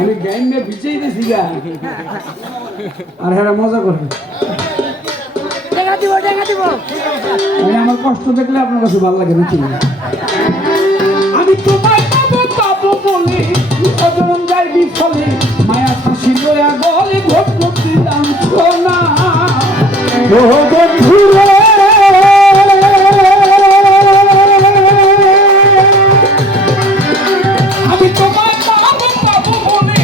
আমি গাইন মে বিচেই দিছি গা আর হেরা মজা করে টাকা দিব আমি আমার কষ্ট দেখলে আপনার কাছে ভালো লাগে নাকি আমি তোমায় পাবো পাবো বলে অজরম যাই বিফলে মায়া ফাঁসি লয়া গলে ভোট দিলাম ছোনা ও বন্ধু রে আমি তোমায় পাবো পাবো বলে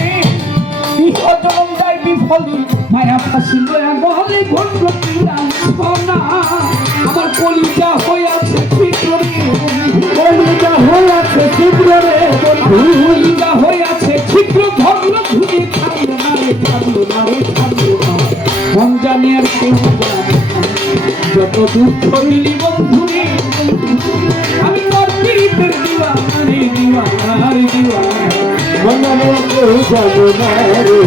অজরম যাই বিফলে মায়া ফাঁসি লয়া গলে ভোট দিলাম ছোনা আমার কলিজা হইয়াছে ছিদ্রে কলিজা হইয়াছে ছিদ্রে কলিজা হইয়াছে ছিদ্র ধরল ধুয়ে থাকলো না রে থাকলো না রে থাকলো না মন জানে আর কেউ জানে যত দুঃখ হইলি বন্ধুরে আমি তোর পীড়িতের দিওয়ানা রে দিওয়ানা রে দিওয়ানা মন জানে আর কেউ জানে না রে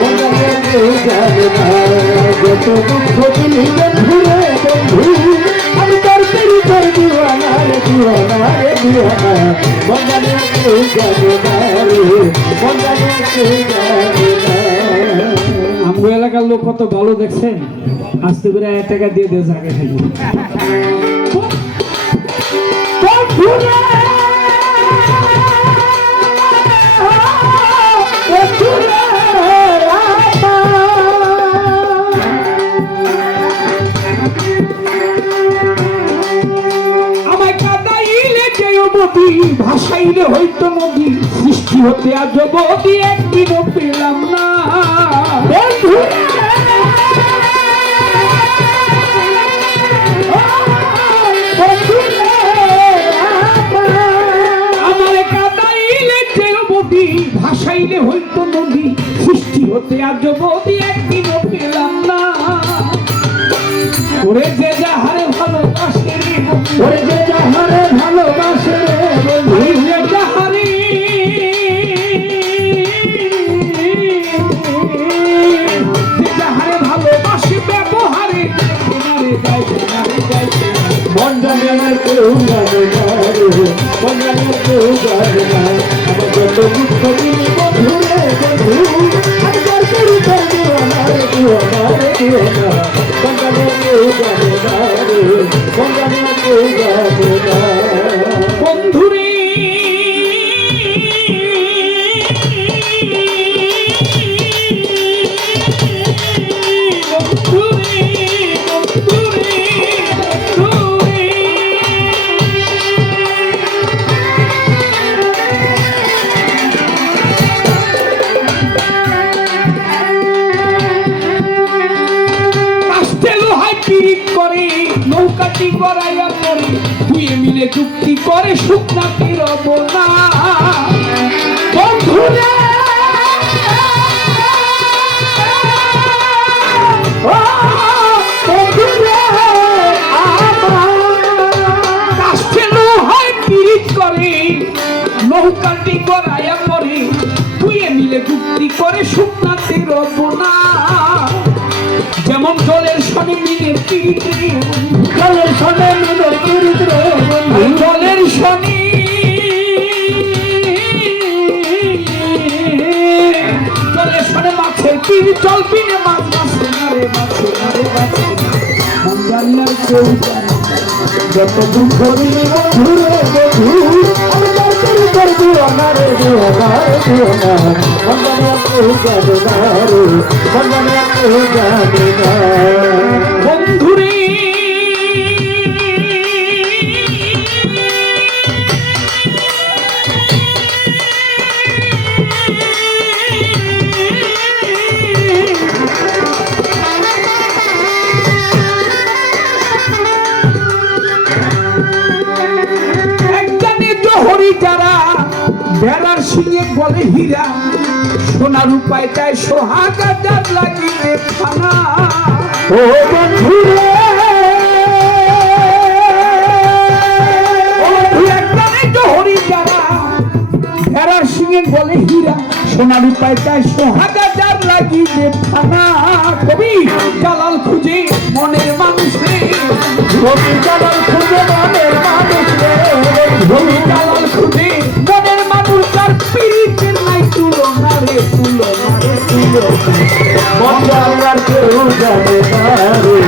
মন জানে আর কেউ জানে না যত দুঃখ হইলি বন্ধুরে বন্ধু আমি তোর পীড়িতের দিওয়ানা রে দিওয়ানা রে দিওয়ানা মন জানে আর কেউ জানে না রে মন জানে আর কেউ জানে না আমগো এলাকার লোক কত ভালো দেখছেন আস্তে করে 1 টাকা দিয়ে দে জায়গা থেকে আমায় কাদাইলে যেও নদী ভাসাইলে হইতো নদী সৃষ্টি হতে আজ বদি একদিনও পেলাম না আমার কাদাইলে যেও নদী ভাসাইলে হইতো নদী সৃষ্টি হতে আজ বদি একদিনও পেলাম না ওরে যে যাহারে ভালোবাসে রে ওরে যে যাহারে ভালোবাসে রে বন্ধু যে যাহারে যে যাহারে ভালোবাসে ব্যবহারে তোমারে গাইছে নারে গাইছে মন জানে না কেউ জানে না রে মন জানে না কেউ জানে না আমার যত দুঃখ দিলি বন্ধু রে বন্ধু আমি তোর পীড়িতের দিওয়ানা রে দিওয়ানা রে দিওয়ানা মন জানে না কেউ জানে না রে মন জানে না কেউ জানে না বন্ধু রে নৌকাটি গড়াইয়া পড়ে দুই মিলে চুক্তি করে শুকনা ফিরব না বন্ধুরে নৌকাটি গড়াইয়া পড়ে দুই মিলে চুক্তি করে শুকনা ফিরব না যেমন জলের সনে মিনের পিড়িত রে জলের সনে মিনের পিড়িত রে জলের সনে জলের সনে মাছের পিড়িত জল পিনে মাছ মাছে না রে মাছে না রে মাছে মন জানি আর কেউ জানে যত দুঃখ দিলে বন্ধু রে বন্ধু আমি তোর পীড়িতের দিওয়ানা রে দিওয়ানা রে দিওয়ানা মন জানি আর কেউ জানে না রে মন জানি আর কেউ জানে না বন্ধু রে যারা বেড়ার সিংহে বলে হীরা সোনার উপায় চায় সোহাগার লাগিতে থানা ও বন্ধু রে যারা বেড়ার সিংহে বলে হীরা সোনার উপায় চায় সোহাগার লাগিতে থানা কবি জালাল খুঁজে মনের মানুষে কবি জালাল খুঁজে মনের মানুষে কবি জালাল খুঁজে মনের মানুষ তার পীড়িতের নাই তুলনা জানে না রে